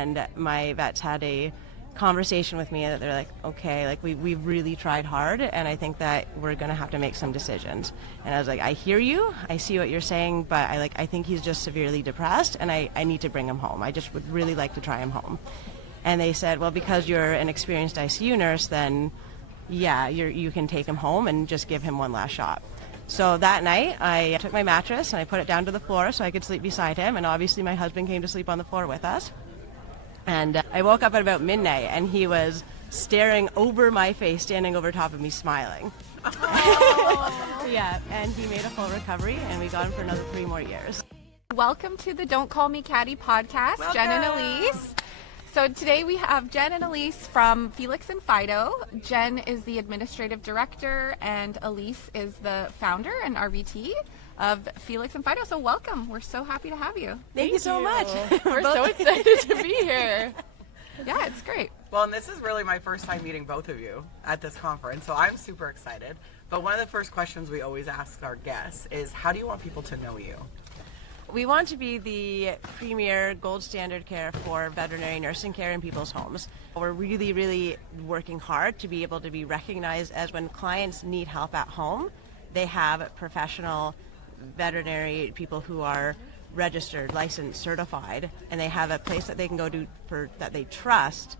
and my vets had a conversation with me that they're like, okay, like we really tried hard, and I think that we're gonna have to make some decisions. And I was like, I hear you, I see what you're saying, but I think he's just severely depressed, and I need to bring him home. I just would really like to try him home. And they said, well, because you're an experienced ICU nurse, then yeah, you can take him home and just give him one last shot. So that night, I took my mattress and I put it down to the floor so I could sleep beside him, and obviously my husband came to sleep on the floor with us. And I woke up at about midnight, and he was staring over my face, standing over top of me, smiling. Yeah, and he made a full recovery, and we got him for another 3 more years. Welcome to the Don't Call Me Caddy podcast. Welcome. Jen and Ellyse. So today we have Jen and Ellyse from Felix and Fido. Jen is the administrative director, and Ellyse is the founder and RVT of Felix and Fido. So welcome. We're so happy to have you. Thank you so much. We're so excited to be here. Yeah, it's great. Well, and this is really my first time meeting both of you at this conference, so I'm super excited. But one of the first questions we always ask our guests is, how do you want people to know you? We want to be the premier gold standard care for veterinary nursing care in people's homes. We're really, really working hard to be able to be recognized as when clients need help at home, they have professional veterinary people who are registered, licensed, certified, and they have a place that they can go to that they trust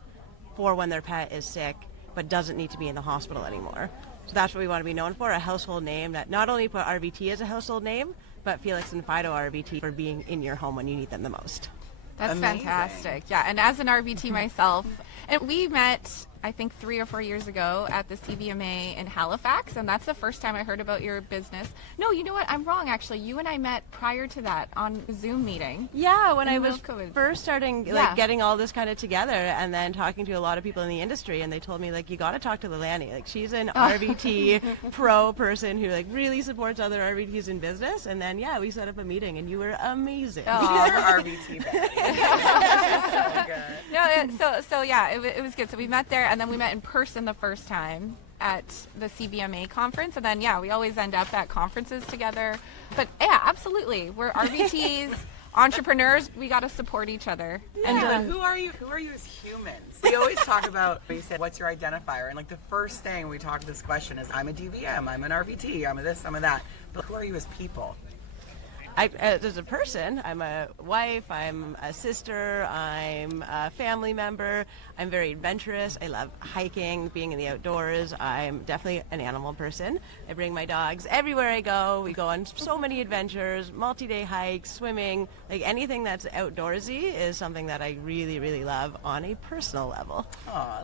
for when their pet is sick but doesn't need to be in the hospital anymore. So that's what we want to be known for, a household name that not only put RVT as a household name, but Felix and Fido RVT for being in your home when you need them the most. That's amazing. Fantastic. Yeah, and as an RVT myself, and we met, I think 3 or 4 years ago at the CVMA in Halifax, and that's the first time I heard about your business. No, you know what? I'm wrong, actually. You and I met prior to that on a Zoom meeting. Yeah, when I In was COVID. first starting, Yeah. getting all this kind of together, and then talking to a lot of people in the industry, and they told me, you got to talk to Lilani. She's an RVT pro person who, really supports other RVTs in business. And then, yeah, we set up a meeting, and you were amazing. You're RVT so good. No, so yeah, it was good. So we met there, and then we met in person the first time at the CVMA conference, and then we always end up at conferences together. But yeah, absolutely, we're RVTs, entrepreneurs. We got to support each other. Yeah. And who are you? Who are you as humans? We always talk about. We said, "What's your identifier?" And the first thing we talk this question is, "I'm a DVM. I'm an RVT. I'm a this. I'm a that." But who are you as people? As a person, I'm a wife, I'm a sister, I'm a family member, I'm very adventurous, I love hiking, being in the outdoors, I'm definitely an animal person. I bring my dogs everywhere I go, we go on so many adventures, multi-day hikes, swimming, anything that's outdoorsy is something that I really, really love on a personal level.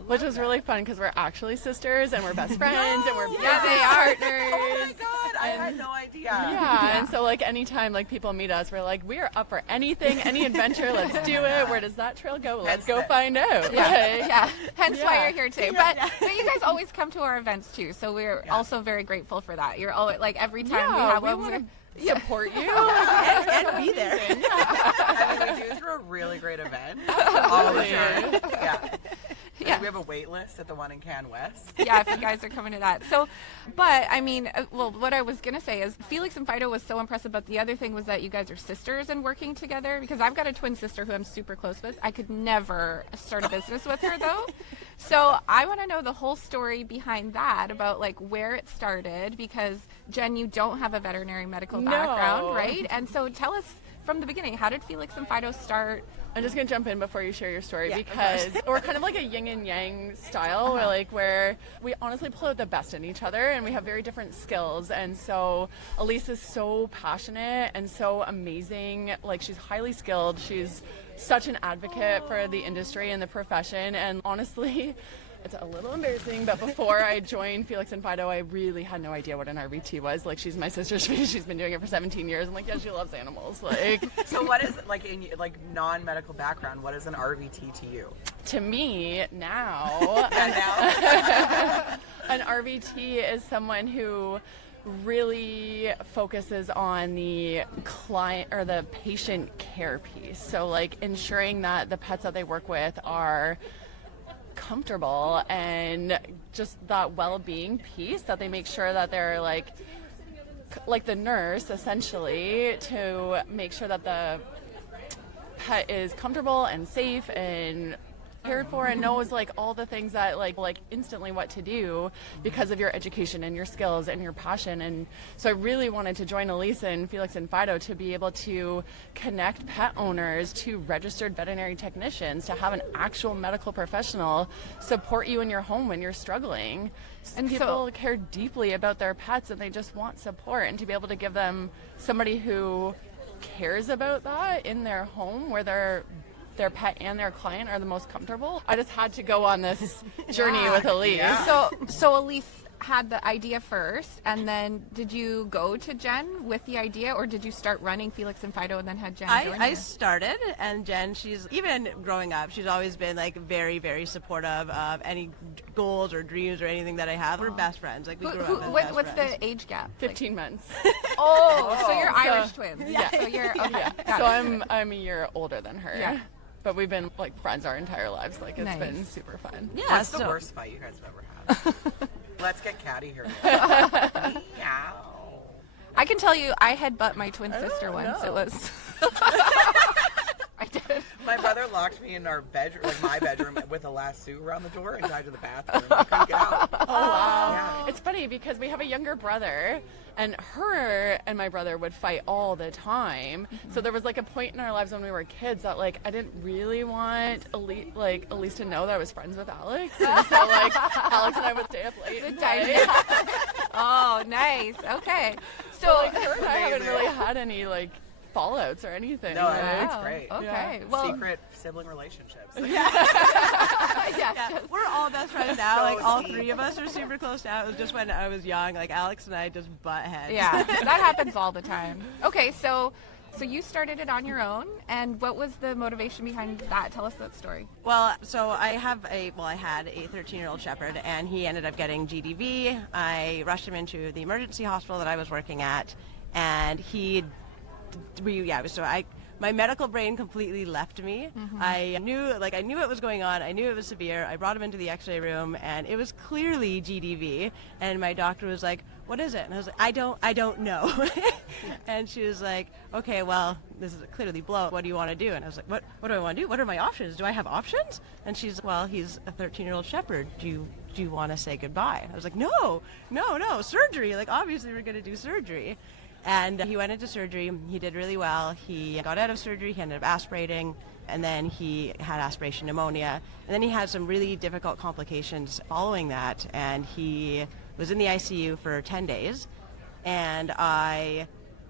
Which was really fun because we're actually sisters and we're best friends and we're business they are. partners. Oh my God, I had no idea. Yeah, and so anytime people meet us, we're we are up for anything, any adventure, let's do it. Where does that trail go? Let's go find out. Yeah. Hence why you're here today. Yeah. But you guys always come to our events too, so we're also very grateful for that. You're always every time we have one, want to support you and be there. I mean, we do throw a really great event all the time. Yeah. We have a wait list at the one in Can West. Yeah, if you guys are coming to that. So, but I mean, what I was going to say is Felix and Fido was so impressive, but the other thing was that you guys are sisters and working together, because I've got a twin sister who I'm super close with. I could never start a business with her though. So I want to know the whole story behind that, about where it started, because Jen, you don't have a veterinary medical background, right? And so tell us from the beginning, how did Felix and Fido start? I'm just going to jump in before you share your story because we're kind of a yin and yang style where we honestly pull out the best in each other, and we have very different skills. And so Ellyse is so passionate and so amazing. She's highly skilled. She's such an advocate for the industry and the profession. And honestly, it's a little embarrassing, but before I joined Felix and Fido, I really had no idea what an RVT was. She's my sister. She's been doing it for 17 years. I'm yeah, she loves animals. So what is, in non-medical background, what is an RVT to you? To me, now, an RVT is someone who really focuses on the client or the patient care piece. So ensuring that the pets that they work with are comfortable and just that well-being piece, that they make sure that they're like the nurse essentially, to make sure that pet is comfortable and safe and cared for and knows like all the things that like instantly what to do because of your education and your skills and your passion. And so I really wanted to join Ellyse and Felix and Fido to be able to connect pet owners to registered veterinary technicians, to have an actual medical professional support you in your home when you're struggling. And people care deeply about their pets and they just want support, and to be able to give them somebody who cares about that in their home where their pet and their client are the most comfortable. I just had to go on this journey with Ellyse. Yeah. So Ellyse had the idea first, and then did you go to Jen with the idea, or did you start running Felix and Fido and then had Jen join I you? started, and Jen, she's, even growing up, she's always been like very, very supportive of any goals or dreams or anything that I have. We're best friends. Like we grew up as best What's friends. the age gap? 15 months. Oh, so you're Irish twins. Yeah. So you're okay. got So it. I'm a year older than her. Yeah. But we've been like friends our entire lives. Like it's Nice. been super fun. Yeah, What's the so- worst fight you guys have ever had? Let's get Caddy here. Meow. I can tell you, I had butt my twin sister once. It was. I did. My brother locked me in our bedroom, like my bedroom, with a lasso around the door and tied to the bathroom. I couldn't get out. Oh wow. Yeah. It's funny because we have a younger brother, and her and my brother would fight all the time. So there was like a point in our lives when we were kids that like I didn't really want Ellyse to know that I was friends with Alex. And so like Alex and I would stay up late. The and play. dynamic. Oh, nice. Okay. So Like her and I haven't really had any like fallouts or anything. No, like, it's Wow. great. Okay. Yeah. Well, Secret sibling relationships. Yeah, we're all best friends now. So Like all sweet. three of us are super close now. It was just when I was young, like Alex and I just butt heads. yeah, that happens all the time. Okay, so you started it on your own, and what was the motivation behind that? Tell us that story. Well, so I had a 13-year-old shepherd, and he ended up getting GDV. I rushed him into the emergency hospital that I was working at, and my medical brain completely left me. I knew it was going on. I knew it was severe. I brought him into the X-ray room, and it was clearly GDV. And my doctor was like, "What is it?" And I was like, "I don't know." And she was like, "Okay, well, this is clearly blowout. What do you want to do?" And I was like, "What do I want to do? What are my options? Do I have options?" And she's like, "Well, he's a 13-year-old shepherd. Do you want to say goodbye?" I was like, "No, surgery. Like obviously we're going to do surgery." And he went into surgery. He did really well. He got out of surgery. He ended up aspirating, and then he had aspiration pneumonia. And then he had some really difficult complications following that, and he was in the ICU for 10 days. And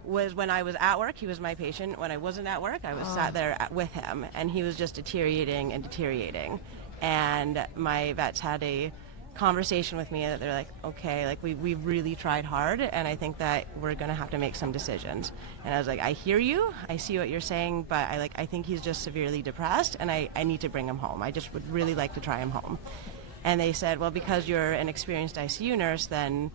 when I was at work, he was my patient. When I wasn't at work, I was sat there with him, and he was just deteriorating and deteriorating. And my vets had a conversation with me that they're like, okay, like we really tried hard, and I think that we're gonna have to make some decisions. And I was like, I hear you, I see what you're saying, but I think he's just severely depressed, and I need to bring him home. I just would really like to try him home. And they said, well, because you're an experienced ICU nurse, then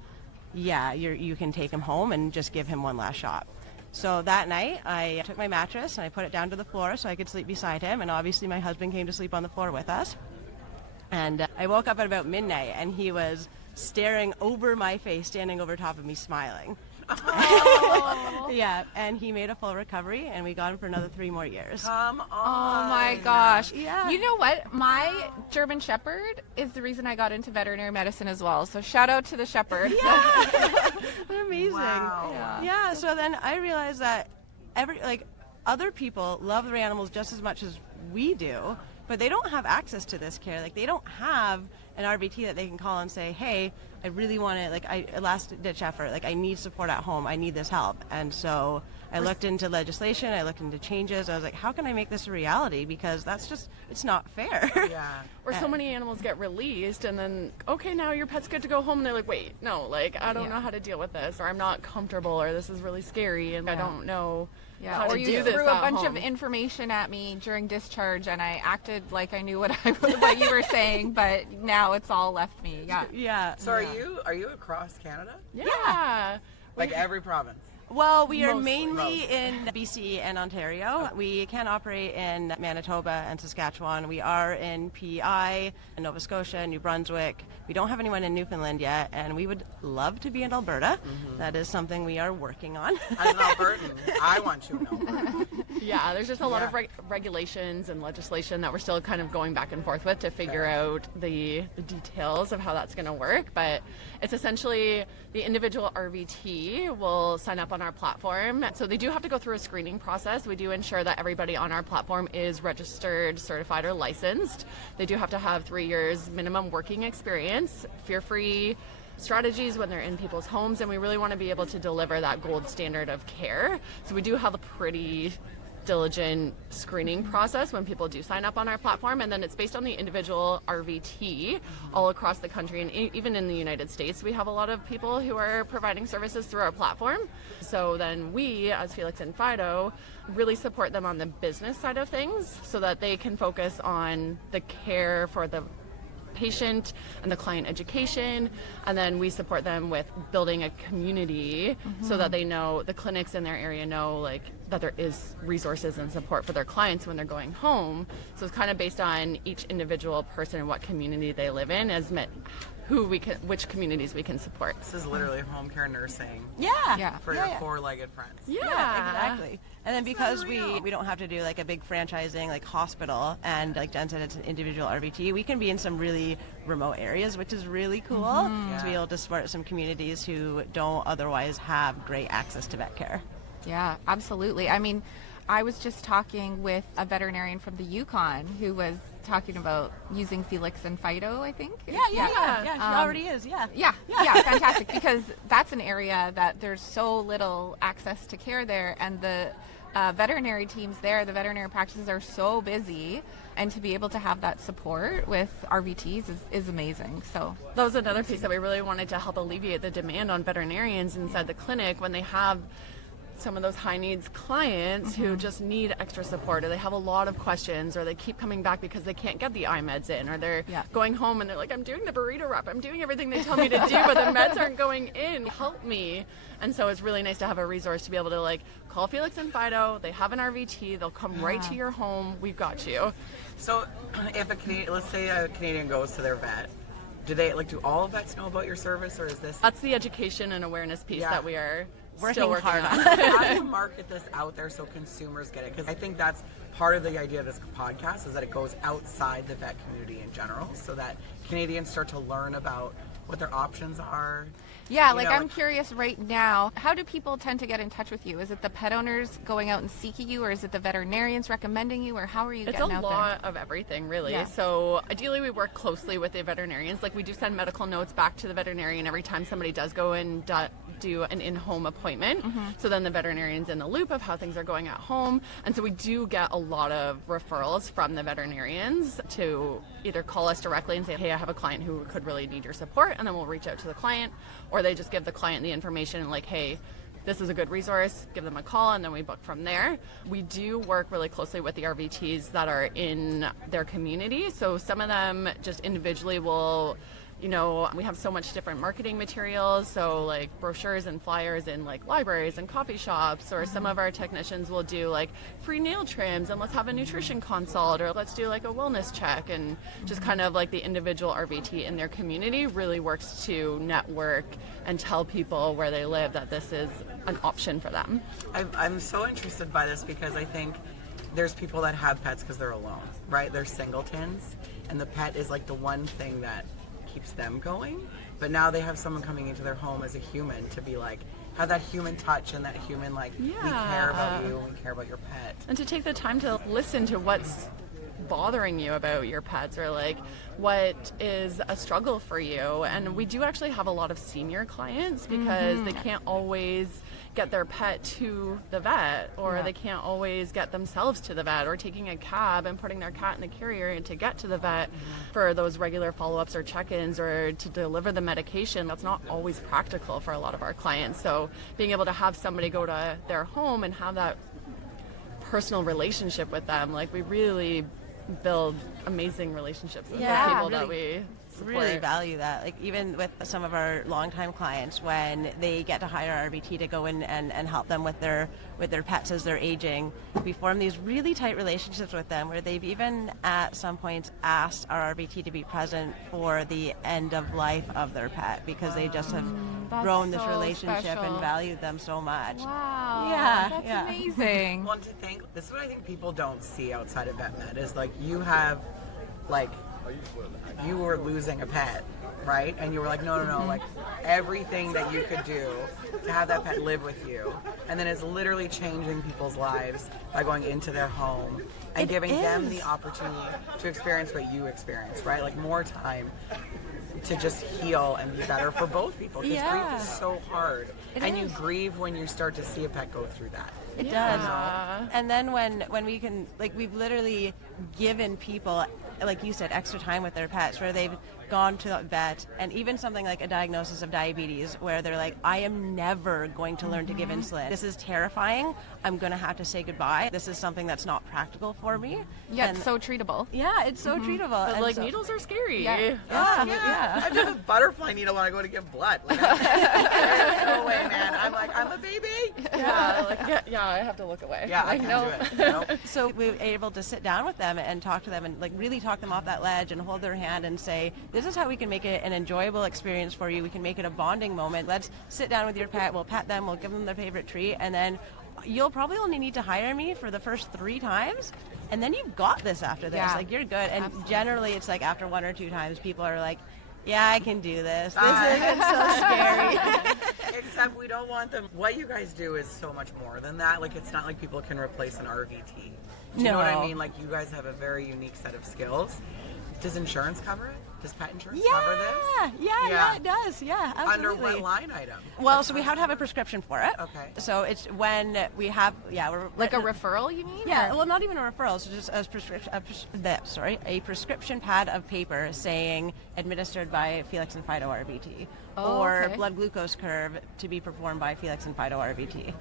yeah, you can take him home and just give him one last shot. So that night, I took my mattress and I put it down to the floor so I could sleep beside him, and obviously my husband came to sleep on the floor with us. And I woke up at about midnight, and he was staring over my face, standing over top of me, smiling. Yeah, and he made a full recovery, and we got him for another 3 more years. Come on. Oh my gosh. Yeah. You know what? My German Shepherd is the reason I got into veterinary medicine as well. So shout out to the Shepherd. They're amazing. Wow. Yeah, so then I realized that other people love their animals just as much as we do, but they don't have access to this care. Like, they don't have an RVT that they can call and say, hey, I really want to, last ditch effort, I need support at home, I need this help. And so I looked into legislation, I looked into changes, I was like, how can I make this a reality? Because that's just, it's not fair. Yeah. Or so many animals get released and then, okay, now your pet's good to go home. And they're like, wait, no, I don't know how to deal with this, or I'm not comfortable, or this is really scary, and I don't know how or to you do this threw a at bunch home. of information at me during discharge, and I acted like I knew what you were saying, but now it's all left me. Yeah. Yeah. So are you across Canada? Yeah. Like every province? Well, we are Mostly. mainly in BC and Ontario. We can operate in Manitoba and Saskatchewan. We are in PEI, in Nova Scotia, New Brunswick. We don't have anyone in Newfoundland yet, and we would love to be in Alberta. That is something we are working on. As an Albertan, I want you in Alberta. Yeah, there's just a lot of Yeah. regulations and legislation that we're still kind of going back and forth with to figure out the details of how that's going to work. But it's essentially the individual RVT will sign up on our platform. So they do have to go through a screening process. We do ensure that everybody on our platform is registered, certified, or licensed. They do have to have 3 years minimum working experience, fear-free strategies when they're in people's homes, and we really want to be able to deliver that gold standard of care. So we do have a pretty diligent screening process when people do sign up on our platform, and then it's based on the individual RVT all across the country, and even in the United States we have a lot of people who are providing services through our platform. So then we, as Felix and Fido, really support them on the business side of things so that they can focus on the care for the patient and the client education, and then we support them with building a community so that they know, the clinics in their area know, like, that there is resources and support for their clients when they're going home. So it's kind of based on each individual person and what community they live in, as which communities we can support. This is literally home care nursing Yeah. for your four-legged friends. Yeah, exactly. And then because we don't have to do like a big franchising like hospital, and like Jen said, it's an individual RVT, we can be in some really remote areas, which is really cool to be able to support some communities who don't otherwise have great access to vet care. Yeah, absolutely. I mean, I was just talking with a veterinarian from the Yukon who was talking about using Felix and Fido, I think. Yeah, she already is, Yeah, fantastic. Because that's an area that there's so little access to care there, and the veterinary teams there, the veterinary practices are so busy, and to be able to have that support with RVTs is amazing. So that was another piece that we really wanted to help alleviate the demand on veterinarians inside the clinic when they have some of those high needs clients who just need extra support, or they have a lot of questions, or they keep coming back because they can't get the eye meds in, or they're going home and they're like, I'm doing the burrito wrap, I'm doing everything they tell me to do, but the meds aren't going in, help me. And so it's really nice to have a resource to be able to like call Felix and Fido, they have an RVT, they'll come right to your home, we've got you. So if let's say a Canadian goes to their vet, do all vets know about your service, or is this? That's the education and awareness piece that we are working hard on. How do you market this out there so consumers get it? Because I think that's part of the idea of this podcast, is that it goes outside the vet community in general, so that Canadians start to learn about what their options are. yeah, like I'm curious right now, how do people tend to get in touch with you? Is it the pet owners going out and seeking you, or is it the veterinarians recommending you, or how are you getting out there? It's a lot of everything, really. Yeah. So ideally we work closely with the veterinarians. Like we do send medical notes back to the veterinarian every time somebody does go and do an in-home appointment. So then the veterinarian's in the loop of how things are going at home. And so we do get a lot of referrals from the veterinarians to either call us directly and say, hey, I have a client who could really need your support, and then we'll reach out to the client, or they just give the client the information like, hey, this is a good resource, give them a call, and then we book from there. We do work really closely with the RVTs that are in their community. So some of them just individually will, we have so much different marketing materials, so like brochures and flyers in like libraries and coffee shops, or some of our technicians will do like free nail trims, and let's have a nutrition consult, or let's do like a wellness check, and just kind of like the individual RVT in their community really works to network and tell people where they live that this is an option for them. I'm so interested by this because I think there's people that have pets because they're alone, right? They're singletons, and the pet is like the one thing that keeps them going. But now they have someone coming into their home as a human to be like, have that human touch and that human like, we care about you, we care about your pet. And to take the time to listen to what's bothering you about your pets, or like what is a struggle for you. And we do actually have a lot of senior clients because they can't always get their pet to the vet, or they can't always get themselves to the vet, or taking a cab and putting their cat in the carrier to get to the vet for those regular follow-ups or check-ins, or to deliver the medication. That's not always practical for a lot of our clients. So being able to have somebody go to their home and have that personal relationship with them, like we really build amazing relationships with the people that we really value that. Like even with some of our longtime clients, when they get to hire RVT to go in and help them with their pets as they're aging, we form these really tight relationships with them where they've even at some points asked our RVT to be present for the end of life of their pet because they just have grown this relationship and valued them so much. Wow. Yeah, That's amazing. Want to think, this is what I think people don't see outside of vet med is like you have, like, you were losing a pet, right? And you were like, no, like everything that you could do to have that pet live with you. And then it's literally changing people's lives by going into their home and giving them the opportunity to experience what you experienced, right? Like more time to just heal and be better for both people. Because grief is so hard. You grieve when you start to see a pet go through that. It does. And then when we can, like, we've literally given people, like you said, extra time with their pets where they've gone to the vet, and even something like a diagnosis of diabetes where they're like, I am never going to learn to give insulin. This is terrifying. I'm going to have to say goodbye. This is something that's not practical for me. Yeah, it's so treatable. Yeah, it's so treatable. But like needles are scary. Yeah. I have a butterfly needle when I go to give blood. Like, no way, man. I'm like, I'm a baby. Yeah, I have to look away. Yeah, I can do it. Nope. So we were able to sit down with them and talk to them and like really talk them off that ledge and hold their hand and say, this is how we can make it an enjoyable experience for you. We can make it a bonding moment. Let's sit down with your pet. We'll pet them. We'll give them their favorite treat. And then you'll probably only need to hire me for the first 3 times. And then you've got this after this. Yeah. Like, you're good. And generally it's like after 1 or 2 times, people are like, yeah, I can do this. This isn't so scary. Except we don't want them. What you guys do is so much more than that. Like, it's not like people can replace an RVT. Do you know what I mean? Like, you guys have a very unique set of skills. Does insurance cover it? Does pet insurance cover this? Yeah, it does. Yeah, absolutely. Under what line item? Well, so we have to have a prescription for it. Okay. So it's when we have, we're Like a referral, you mean? Yeah, Or- well, not even a referral. So just a prescription pad of paper saying administered by Felix and Fido RVT, or okay. blood glucose curve to be performed by Felix and Fido RVT.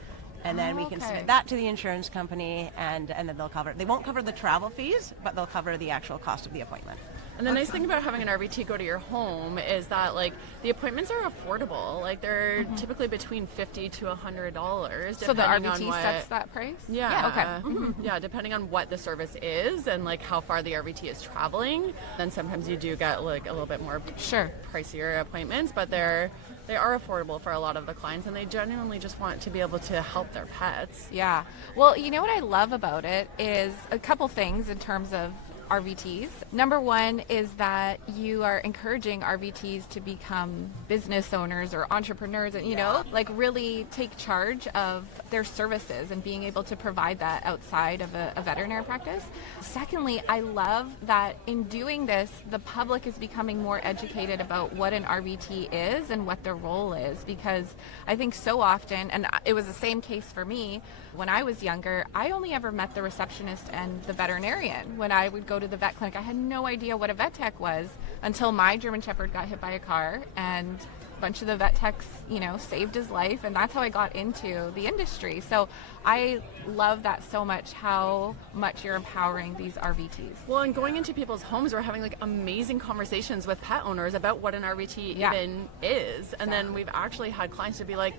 And then we can Okay. submit that to the insurance company, and then they'll cover. They won't cover the travel fees, but they'll cover the actual cost of the appointment. And the nice thing about having an RVT go to your home is that like the appointments are affordable. Like they're typically between $50 to $100. So the depending RVT on what, sets that price? Yeah. Okay. Yeah, depending on what the service is and like how far the RVT is traveling, then sometimes you do get like a little bit more pricier appointments, but they are affordable for a lot of the clients, and they genuinely just want to be able to help their pets. Yeah. Well, you know what I love about it is a couple things in terms of RVTs. Number one is that you are encouraging RVTs to become business owners or entrepreneurs and, you know, like really take charge of their services and being able to provide that outside of a veterinary practice. Secondly, I love that in doing this, the public is becoming more educated about what an RVT is and what their role is, because I think so often, and it was the same case for me, when I was younger, I only ever met the receptionist and the veterinarian. When I would go to the vet clinic, I had no idea what a vet tech was until my German Shepherd got hit by a car, and a bunch of the vet techs, you know, saved his life, and that's how I got into the industry. So I love that so much, how much you're empowering these RVTs. Well, and going into people's homes, we're having like amazing conversations with pet owners about what an RVT even is. And then we've actually had clients to be like,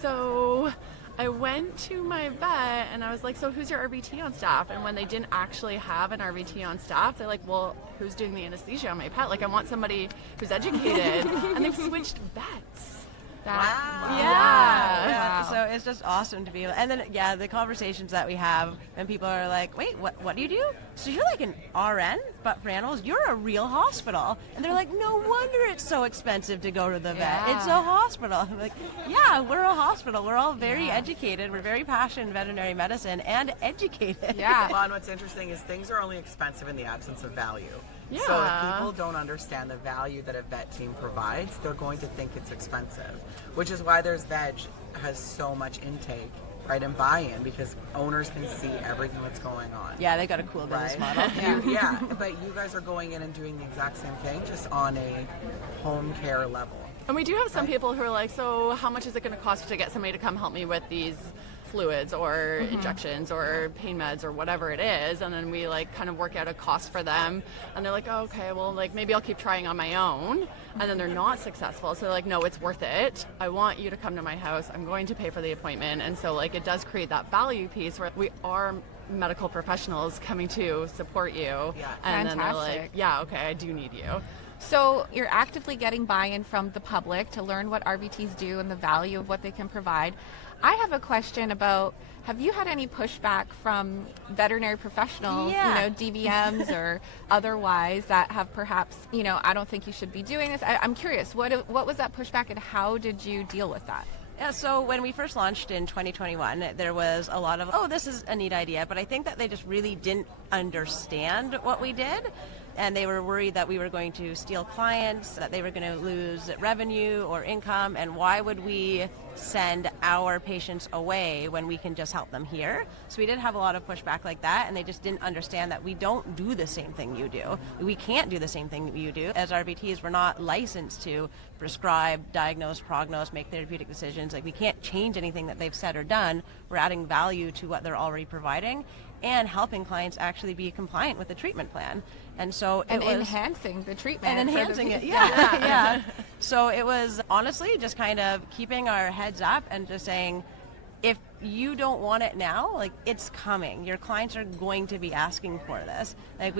so I went to my vet and I was like, so who's your RVT on staff? And when they didn't actually have an RVT on staff, they're like, well, who's doing the anesthesia on my pet? Like, I want somebody who's educated. And they've switched vets. Yeah. So it's just awesome to be able, and then the conversations that we have when people are like, wait, what do you do? So you're like an RN, but for animals, you're a real hospital. And they're like, no wonder it's so expensive to go to the vet. It's a hospital. I'm like, yeah, we're a hospital. We're all very educated. We're very passionate in veterinary medicine and educated. Yeah. Well, and what's interesting is things are only expensive in the absence of value. Yeah. So if people don't understand the value that a vet team provides, they're going to think it's expensive, which is why there's Veg has so much intake, right, and buy-in, because owners can see everything that's going on. Yeah, they got a cool business model. But you guys are going in and doing the exact same thing, just on a home care level. And we do have some people who are like, so how much is it going to cost to get somebody to come help me with these fluids or injections or pain meds or whatever it is, and then we like kind of work out a cost for them, and they're like, oh, okay, well, like maybe I'll keep trying on my own, and then they're not successful, so they're like, no, it's worth it. I want you to come to my house. I'm going to pay for the appointment. And so like it does create that value piece where we are medical professionals coming to support you, and then they're like, yeah, okay, I do need you. So you're actively getting buy-in from the public to learn what RVTs do and the value of what they can provide. I have a question about, have you had any pushback from veterinary professionals, DVMs or otherwise, that have perhaps, I don't think you should be doing this? I'm curious, what was that pushback and how did you deal with that? Yeah, so when we first launched in 2021, there was a lot of, oh, this is a neat idea, but I think that they just really didn't understand what we did. And they were worried that we were going to steal clients, that they were going to lose revenue or income, and why would we send our patients away when we can just help them here? So we did have a lot of pushback like that, and they just didn't understand that we don't do the same thing you do. We can't do the same thing you do. As RVTs, we're not licensed to prescribe, diagnose, prognose, make therapeutic decisions. Like, we can't change anything that they've said or done. We're adding value to what they're already providing and helping clients actually be compliant with the treatment plan. And so it was enhancing the treatment. And enhancing it, yeah. So it was honestly just kind of keeping our heads up and just saying, if you don't want it now, like, it's coming. Your clients are going to be asking for this. Like,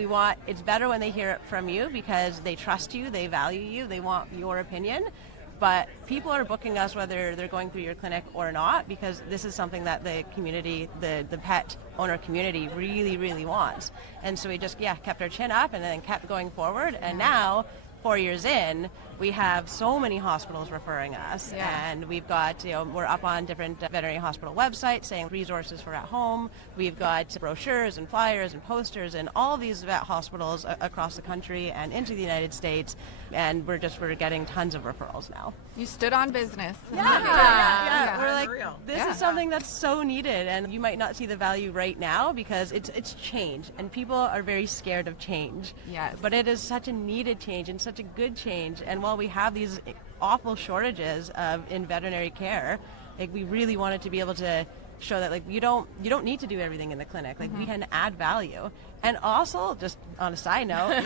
it's better when they hear it from you because they trust you, they value you, they want your opinion. But people are booking us whether they're going through your clinic or not, because this is something that the community, the pet owner community really, really wants. And so we just, kept our chin up and then kept going forward. And now, 4 years in, we have so many hospitals referring us, and we've got, we're up on different veterinary hospital websites saying resources for at home. We've got brochures and flyers and posters in all these vet hospitals across the country and into the United States, and we're getting tons of referrals now. You stood on business. Yeah. We're like, this is something that's so needed, and you might not see the value right now because it's change, and people are very scared of change. Yes. But it is such a needed change and such a good change, and while we have these awful shortages in veterinary care, like, we really wanted to be able to show that, like, you don't need to do everything in the clinic. Like, we can add value. And also, just on a side note,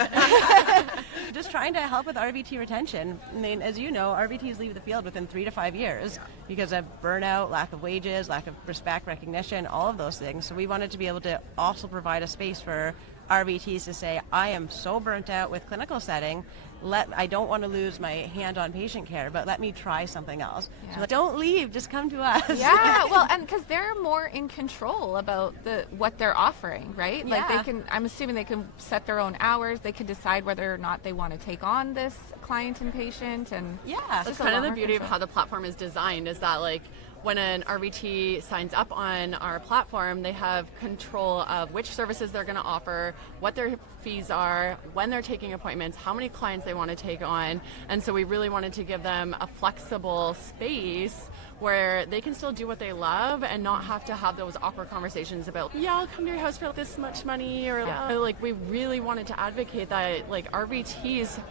just trying to help with RVT retention. I mean, as you know, RVTs leave the field within 3 to 5 years because of burnout, lack of wages, lack of respect, recognition, all of those things. So we wanted to be able to also provide a space for RVTs to say, I am so burnt out with clinical setting, I don't want to lose my hand-on patient care, but let me try something else. So don't leave, just come to us. Yeah, well, and because they're more in control about what they're offering, right? Yeah. Like, I'm assuming they can set their own hours, they can decide whether or not they want to take on this client and patient, and that's kind of the beauty of how the platform is designed, is that, like, when an RVT signs up on our platform, they have control of which services they're going to offer, what their fees are, when they're taking appointments, how many clients they want to take on. And so we really wanted to give them a flexible space where they can still do what they love and not have to have those awkward conversations about, I'll come to your house for this much money, or like, we really wanted to advocate that, like, RVTs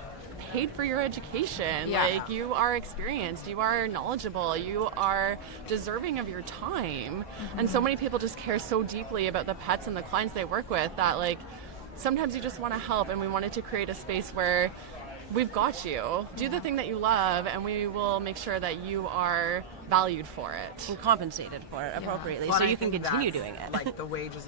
paid for your education. Like, you are experienced, you are knowledgeable, you are deserving of your time. And so many people just care so deeply about the pets and the clients they work with that, like, sometimes you just want to help, and we wanted to create a space where we've got you. Do the thing that you love, and we will make sure that you are valued for it and compensated for it appropriately, so you can continue doing it. Like, the wages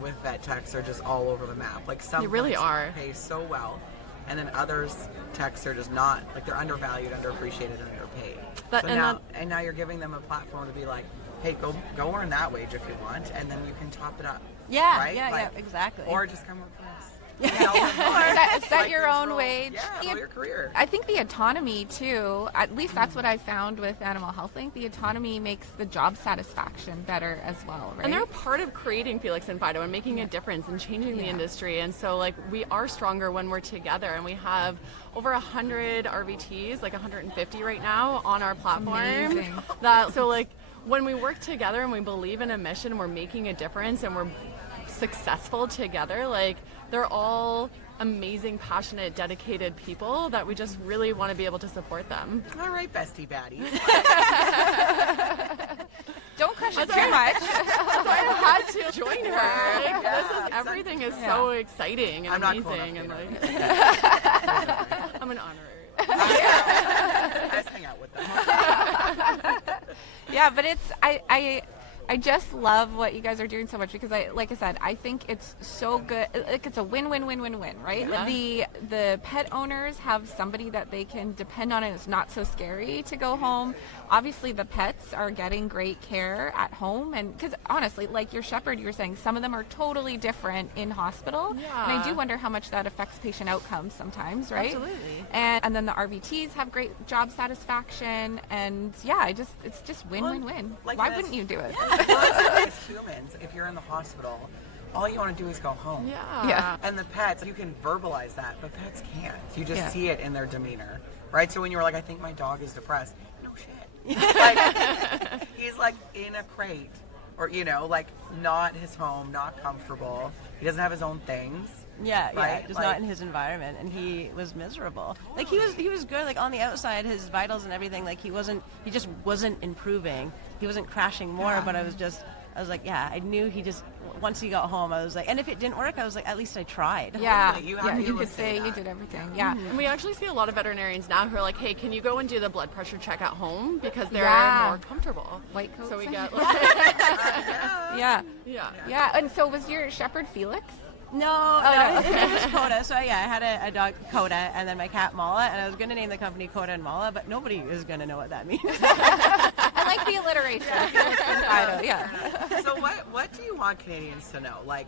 with vet techs are just all over the map. Like, some they really are pay so well, and then others techs are just not, like, they're undervalued, underappreciated, and underpaid. And now you're giving them a platform to be like, hey, go earn that wage if you want, and then you can top it up. Right? Exactly. Or just come work for us. Set your own wage. Grow your career. I think the autonomy too, at least that's what I found with Animal Health Link, the autonomy makes the job satisfaction better as well, right? And they're part of creating Felix and Fido and making a difference and changing the industry. And so, like, we are stronger when we're together, and we have over 100 RVTs, like 150 right now on our platform. Amazing. So, like, when we work together and we believe in a mission, we're making a difference and we're successful together, like, they're all amazing, passionate, dedicated people that we just really want to be able to support them. All right, bestie baddies. Don't crush it too much. That's why I had to join her. Like, Yeah, this is everything is Yeah. so exciting and I'm not cool amazing, enough and to do like I'm an honorary. Let's hang out with them. Yeah, but it's I just love what you guys are doing so much because like I said, I think it's so good. Like it's a win-win-win-win-win, right? Yeah. The pet owners have somebody that they can depend on, and it's not so scary to go home. Obviously, the pets are getting great care at home, and because honestly, like your shepherd, you were saying, some of them are totally different in hospital, Yeah. and I do wonder how much that affects patient outcomes sometimes, right? Absolutely. And then the RVTs have great job satisfaction, and yeah, it's just win-win-win. like Why this- wouldn't you do it? Well, as humans, if you're in the hospital, all you want to do is go home. Yeah. Yeah. And the pets, you can verbalize that, but pets can't. You just Yeah. see it in their demeanor, right? So when you're like, I think my dog is depressed, no shit. Like, he's like in a crate, or like not his home, not comfortable. He doesn't have his own things. Yeah, Right? just Like- not in his environment, and he was miserable. Like he was good, like on the outside, his vitals and everything. Like he just wasn't improving. He wasn't crashing more, but I was like, yeah, I knew he just. Once he got home, I was like, and if it didn't work, I was like, at least I tried. Yeah, Totally. You have to be you able could to say say you that. did everything. Yeah. And we actually see a lot of veterinarians now who are like, hey, can you go and do the blood pressure check at home? Because they're Yeah. more comfortable. White coats. So we get Yeah. yeah. Yeah. And so was your shepherd Felix? No, no. it was Coda. So yeah, I had a dog Coda, and then my cat Mala, and I was gonna name the company Coda and Mala, but nobody is gonna know what that means. I like the alliteration. Felix and Fido. Yeah. So what do you want Canadians to know? Like,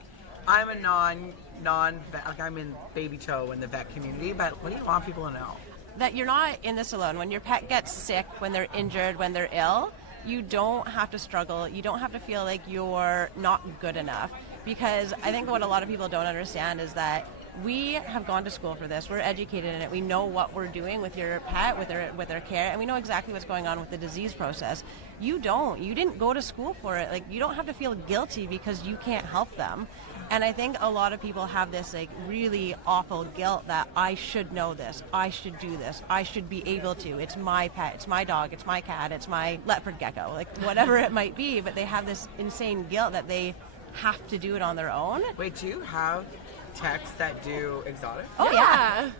I'm a non-vet, like I'm in baby toe in the vet community, but what do you want people to know? That you're not in this alone. When your pet gets sick, when they're injured, when they're ill, you don't have to struggle. You don't have to feel like you're not good enough. Because I think what a lot of people don't understand is that we have gone to school for this. We're educated in it. We know what we're doing with your pet, with their care, and we know exactly what's going on with the disease process. You don't. You didn't go to school for it. Like, you don't have to feel guilty because you can't help them. And I think a lot of people have this like really awful guilt that I should know this, I should do this, I should be able to. It's my pet, it's my dog, it's my cat, it's my leopard gecko, like whatever it might be. But they have this insane guilt that they have to do it on their own. Wait, do you have techs that do exotic? Oh yeah.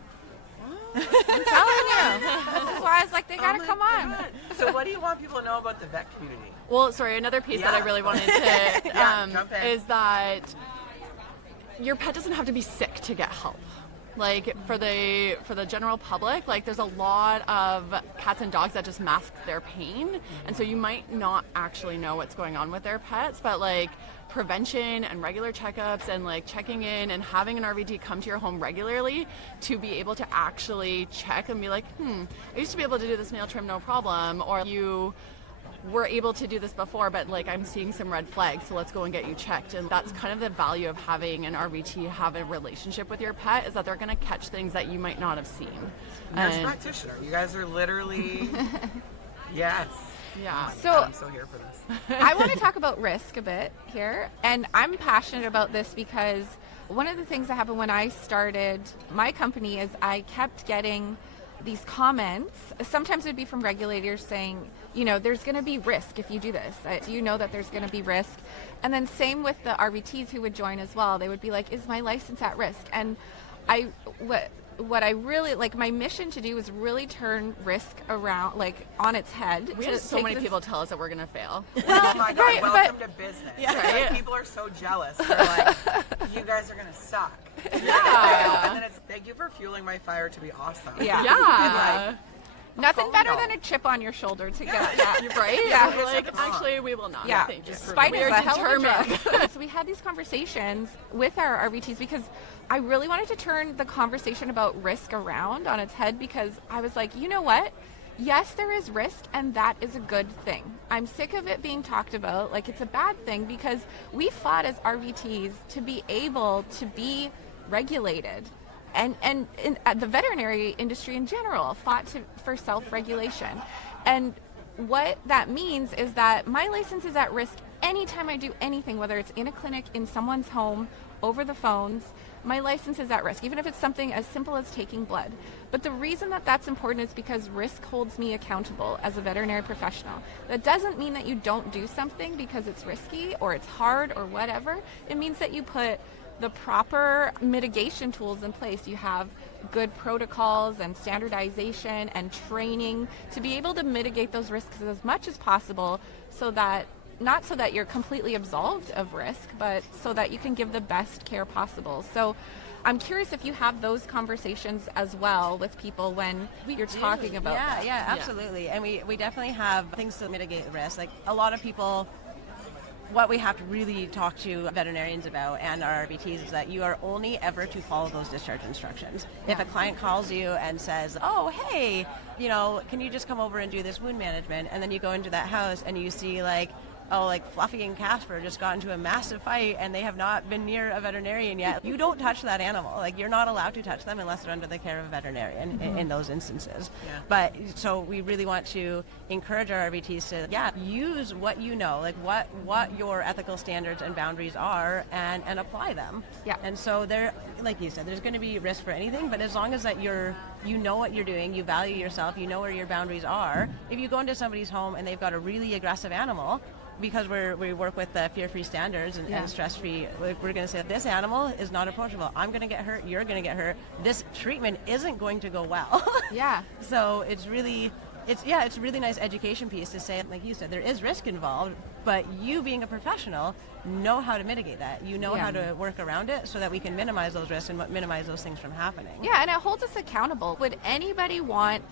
I'm telling you. This is why I was like, they gotta my come on. God. So what do you want people to know about the vet community? Well, sorry, another piece that I Yeah. really wanted to Yeah, jump in. is that your pet doesn't have to be sick to get help. Like for the general public, like there's a lot of cats and dogs that just mask their pain, and so you might not actually know what's going on with their pets, but like prevention and regular checkups and like checking in and having an RVT come to your home regularly to be able to actually check and be like, I used to be able to do this nail trim no problem, or you were able to do this before, but like I'm seeing some red flags, so let's go and get you checked. And that's kind of the value of having an RVT have a relationship with your pet, is that they're going to catch things that you might not have seen. Nurse And- practitioner. You guys are literally, yes. yeah. So I'm so here for this. I want to talk about risk a bit here, and I'm passionate about this because one of the things that happened when I started my company is I kept getting these comments. Sometimes it would be from regulators saying, there's going to be risk if you do this. Do you know that there's going to be risk? And then same with the RVTs who would join as well. They would be like, is my license at risk? And what I really like, my mission to do is really turn risk around, like on its head. We to have so take many this- people tell us that we're going to fail. Oh my God, right, welcome to business. Right. Like, people are so jealous. They're like, you guys are going to suck. Yeah. And then it's, thank you for fueling my fire to be awesome. Yeah. Yeah. Nothing Oh, better no. than a chip on your shoulder to get Yeah. that. You're right? Yeah. We're like, actually, we will not. Yeah, Thank you. spite We is are a hell of a determined. drug. So we had these conversations with our RVTs because I really wanted to turn the conversation about risk around on its head, because I was like, you know what? Yes, there is risk, and that is a good thing. I'm sick of it being talked about like it's a bad thing, because we fought as RVTs to be able to be regulated. And the veterinary industry in general fought for self-regulation. And what that means is that my license is at risk anytime I do anything, whether it's in a clinic, in someone's home, over the phones. my license is at risk, even if it's something as simple as taking blood. But the reason that that's important is because risk holds me accountable as a veterinary professional. That doesn't mean that you don't do something because it's risky or it's hard or whatever. It means that you put the proper mitigation tools in place. You have good protocols and standardization and training to be able to mitigate those risks as much as possible, so that not so that you're completely absolved of risk, but so that you can give the best care possible. So I'm curious if you have those conversations as well with people when you're talking about that. Yeah, absolutely. And we definitely have things to mitigate risk. Like a lot of people, what we have to really talk to veterinarians about and our RVTs is that you are only ever to follow those discharge instructions. If a client calls you and says, oh, hey, can you just come over and do this wound management? And then you go into that house and you see like Fluffy and Casper just got into a massive fight and they have not been near a veterinarian yet. You don't touch that animal. Like, you're not allowed to touch them unless they're under the care of a veterinarian in those instances. Yeah. But so we really want to encourage our RVTs to, use what you know, like what your ethical standards and boundaries are and apply them. Yeah. And so there, like you said, there's going to be risk for anything, but as long as that you know what you're doing, you value yourself, you know where your boundaries are. If you go into somebody's home and they've got a really aggressive animal, because we work with the fear-free standards and stress-free, we're going to say this animal is not approachable. I'm going to get hurt. You're going to get hurt. This treatment isn't going to go well. Yeah. So it's a really nice education piece to say, like you said, there is risk involved, but you being a professional know how to mitigate that. You know how to work around it so that we can minimize those risks and minimize those things from happening. Yeah, and it holds us accountable. Would anybody want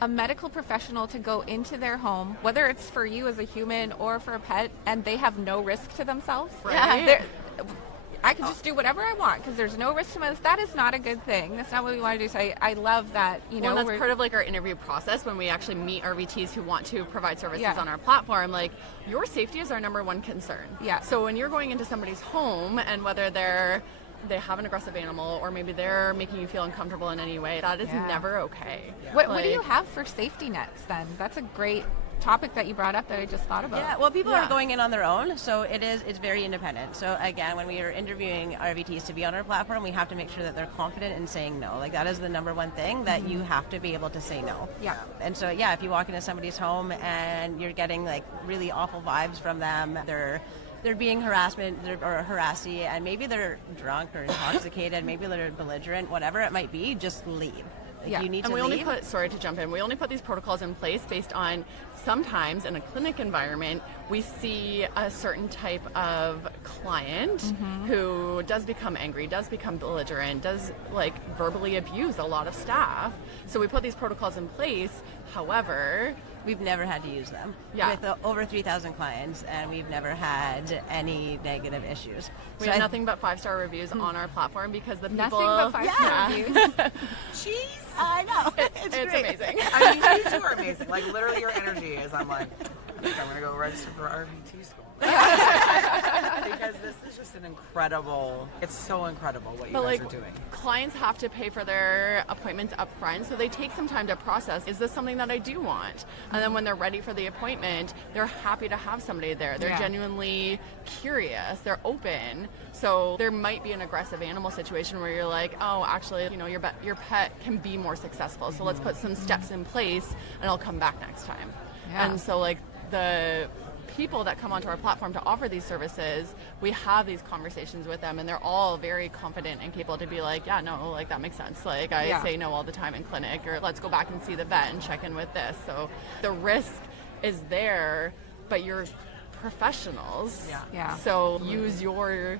a medical professional to go into their home, whether it's for you as a human or for a pet, and they have no risk to themselves? Right. Yeah, I can just do whatever I want because there's no risk to myself. That is not a good thing. That's not what we want to do. So I love that, Well, that's part of like our interview process when we actually meet RVTs who want to provide services on our platform. Like, your safety is our number one concern. Yeah. So when you're going into somebody's home, and whether they have an aggressive animal or maybe they're making you feel uncomfortable in any way, that is never okay. Yeah. What do you have for safety nets then? That's a great topic that you brought up that I just thought about. Yeah, well, people are going in on their own, so it's very independent. So again, when we are interviewing RVTs to be on our platform, we have to make sure that they're confident in saying no. Like, that is the number one thing, that you have to be able to say no. Yeah. And so if you walk into somebody's home and you're getting like really awful vibes from them, they're being harassment or harassy, and maybe they're drunk or intoxicated, maybe they're belligerent, whatever it might be, just leave. You need to leave. Sorry to jump in, we only put these protocols in place based on, sometimes in a clinic environment, we see a certain type of client who does become angry, does become belligerent, does like verbally abuse a lot of staff. So we put these protocols in place. However, we've never had to use them with over 3,000 clients, and we've never had any negative issues. We have nothing but 5-star reviews on our platform because the people... Nothing but 5-star reviews. Jeez, I know. It's amazing. I mean, you two are amazing. Like, literally your energy is, I'm like, I'm going to go register for RVT school. Because this is just it's so incredible what you guys are doing. Clients have to pay for their appointments up front, so they take some time to process, is this something that I do want? And then when they're ready for the appointment, they're happy to have somebody there. They're genuinely curious, they're open. So there might be an aggressive animal situation where you're like, oh, actually, your pet can be more successful, so let's put some steps in place and I'll come back next time. And so like the people that come onto our platform to offer these services, we have these conversations with them, and they're all very confident and capable to be like, that makes sense. Like, I say no all the time in clinic, or let's go back and see the vet and check in with this. So the risk is there, but you're professionals. Yeah. So use your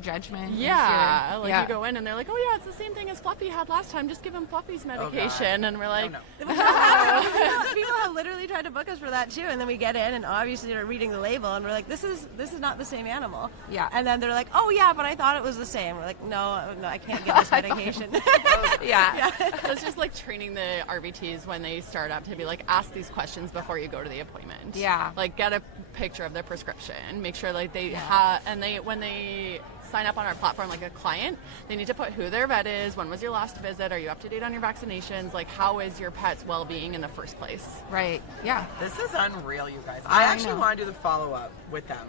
judgment. Yeah. You go in and they're like, oh yeah, it's the same thing as Fluffy had last time. Just give him Fluffy's medication. And we're like, People have literally tried to book us for that too. And then we get in and obviously they're reading the label and we're like, this is not the same animal. Yeah. And then they're like, oh yeah, but I thought it was the same. We're like, no, I can't give this medication. It's just like training the RVTs when they start up to be like, ask these questions before you go to the appointment. Yeah. Like, get a picture of their prescription. Make sure like they have, and when they sign up on our platform like a client, they need to put who their vet is, when was your last visit, are you up to date on your vaccinations, like how is your pet's well-being in the first place. Right. Yeah. This is unreal, you guys. I actually want to do the follow-up with them.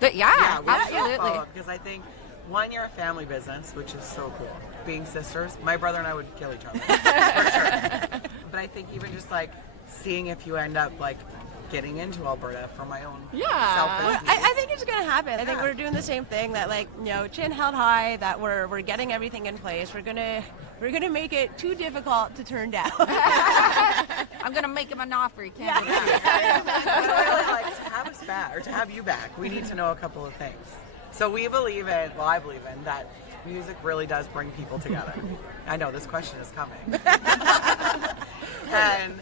But absolutely. Because I think one, you're a family business, which is so cool. Being sisters, my brother and I would kill each other, for sure. But I think even just like seeing if you end up like getting into Alberta for my own selfish needs. I think it's gonna happen. I think we're doing the same thing, that like, you know, chin held high, that we're getting everything in place. We're gonna make it too difficult to turn down. I'm gonna make him an offer he can't refuse. Really, like, to have us back, or to have you back, we need to know a couple of things. So I believe in that music really does bring people together. I know this question is coming. And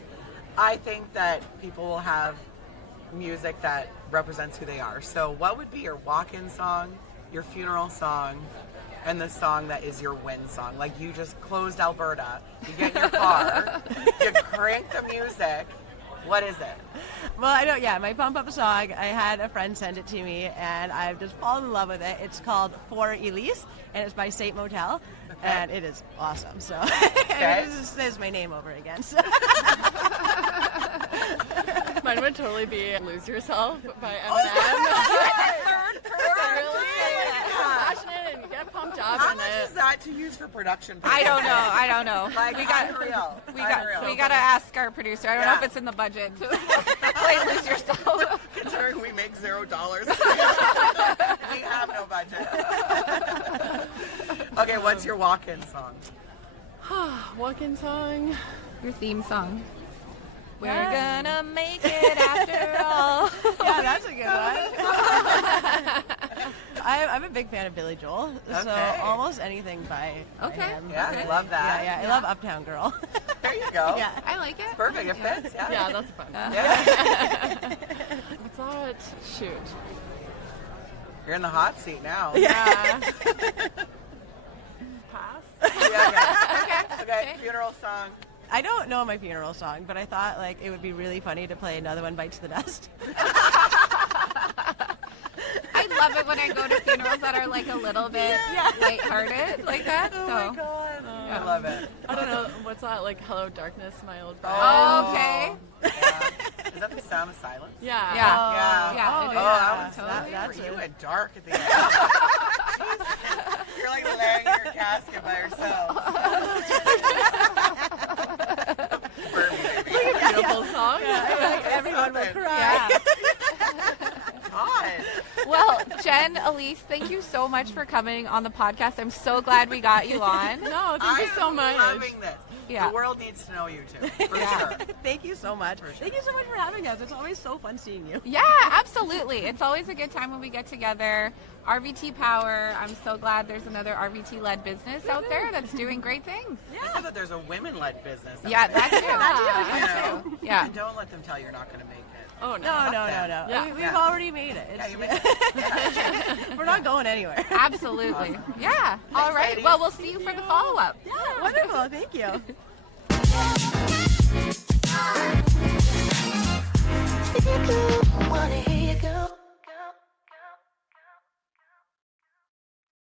I think that people will have music that represents who they are. So what would be your walk-in song, your funeral song, and the song that is your win song? Like, you just closed Alberta, you get in your car, you crank the music. What is it? Well, I know, my pump up song, I had a friend send it to me, and I've just fallen in love with it. It's called For Ellyse, and it's by Saint Motel, and it is awesome. So it just says my name over again. So. Mine would totally be Lose Yourself by Eminem. Really passionate and you get pumped up. How much is that to use for production? I don't know. Like, we gotta ask our producer. I don't know if it's in the budget to play Lose Yourself. Considering we make $0. We have no budget. Okay, what's your walk-in song? Walk-in song. Your theme song. We're gonna make it after all. Yeah, that's a good one. I'm a big fan of Billy Joel, so almost anything by him. Yeah, I love that. Yeah, I love Uptown Girl. There you go. Yeah. I like it. Perfect, it fits. Yeah, that's fun. Yeah. What's that? Shoot. You're in the hot seat now. Yeah. Pass. Yeah, okay, funeral song. I don't know my funeral song, but I thought like it would be really funny to play Another One Bites the Dust. I love it when I go to funerals that are like a little bit lighthearted like that. Oh so. my God. I love it. I don't know. What's that? Like Hello Darkness, my old friend. Oh, okay. Yeah. Is that the sound of silence? Yeah. Yeah. Oh, it is. yeah. Totally. That's You it. went dark at the end. You're like laying in your casket by yourself. Beautiful song. Everyone will cry. Yeah. God. Well, Jen, Ellyse, thank you so much for coming on the podcast. I'm so glad we got you on. No, thank you so much. I'm loving this. Yeah. The world needs to know you two, for sure. Thank you so much. Thank you so much for having us. It's always so fun seeing you. Yeah, absolutely. It's always a good time when we get together. RVT Power. I'm so glad there's another RVT-led business out there that's doing great things. I said that there's a women-led business. Yeah, that's true. That too. Yeah. And don't let them tell you you're not going to make it. Oh, no. No. Yeah. We've already made it. Yeah, you made it. We're not going anywhere. Absolutely. Yeah. All right. ladies. Well, we'll see you for the follow-up. Yeah, wonderful. Thank you. Thank you.